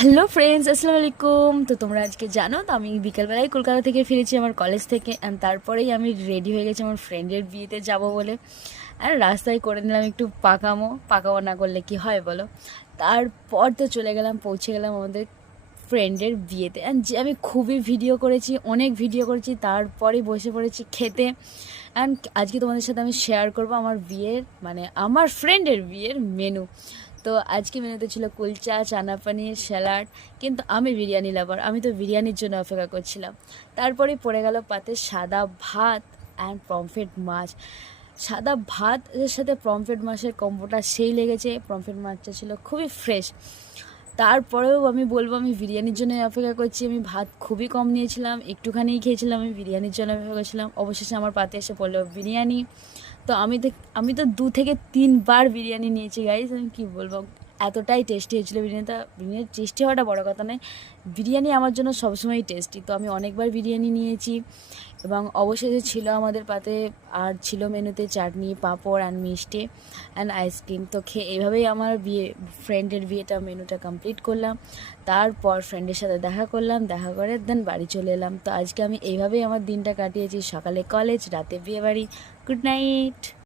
Hello friends, আসসালামু আলাইকুম। তো তোমরা আজকে জানো তো আমি বিকেলবেলায় কলকাতা থেকে ফিরেছি আমার কলেজ থেকে, অ্যান্ড তারপরেই আমি রেডি হয়ে গেছি আমার ফ্রেন্ডের বিয়েতে যাব বলে। আর রাস্তায় করে নিলাম একটু পাকামো, পাকামো না করলে কি হয় বলো। তারপর তো চলে গেলাম, পৌঁছে গেলাম আমাদের ফ্রেন্ডের বিয়েতে। অ্যান্ড যে আমি খুবই ভিডিও করেছি, অনেক ভিডিও করেছি, তারপরেই বসে পড়েছি খেতে। অ্যান্ড আজকে তোমাদের সাথে আমি শেয়ার করব আমার বিয়ের, মানে আমার ফ্রেন্ডের বিয়ের মেনু। তো আজকে মেনুতে ছিল কুলচা, চানা পানির, স্যালাড। কিন্তু আমি বিরিয়ানি লাভার, আমি তো বিরিয়ানির জন্য অপেক্ষা করছিলাম। তারপরে পড়ে গেল পাতে সাদা ভাত অ্যান্ড পমফ্রেট মাছ। সাদা ভাতের সাথে পমফ্রেট মাছের কম্বোটা সেই লেগেছে। পমফ্রেট মাছটা ছিল খুবই ফ্রেশ। তারপরেও আমি বলবো আমি বিরিয়ানির জন্য অপেক্ষা করছি। আমি ভাত খুবই কম নিয়েছিলাম, একটুখানিই খেয়েছিলাম, আমি বিরিয়ানির জন্য অপেক্ষা করছিলাম। অবশেষে আমার পাতে এসে পড়লো বিরিয়ানি। তো আমি তো 2 থেকে 3 বার বিরিয়ানি নিয়েছি গাইজ। আমি কী বলবো, এতটাই টেস্টি হয়েছিলো বিরিয়ানিটা। বিরিয়ানি টেস্টি হওয়াটা বড় কথা নয়, বিরিয়ানি আমার জন্য সবসময়ই টেস্টি। তো আমি অনেকবার বিরিয়ানি নিয়েছি। এবং অবশেষে ছিল আমাদের পাতে, আর ছিল মেনুতে চাটনি, পাঁপড় অ্যান্ড মিষ্টি অ্যান্ড আইসক্রিম। তো খেয়ে এইভাবেই আমার ফ্রেন্ডের বিয়েটা মেনুটা কমপ্লিট করলাম। তারপর ফ্রেন্ডের সাথে দেখা করলাম, দেখা করে দেন বাড়ি চলে এলাম। তো আজকে আমি এইভাবেই আমার দিনটা কাটিয়েছি, সকালে কলেজ, রাতে বিয়ে বাড়ি। Good night.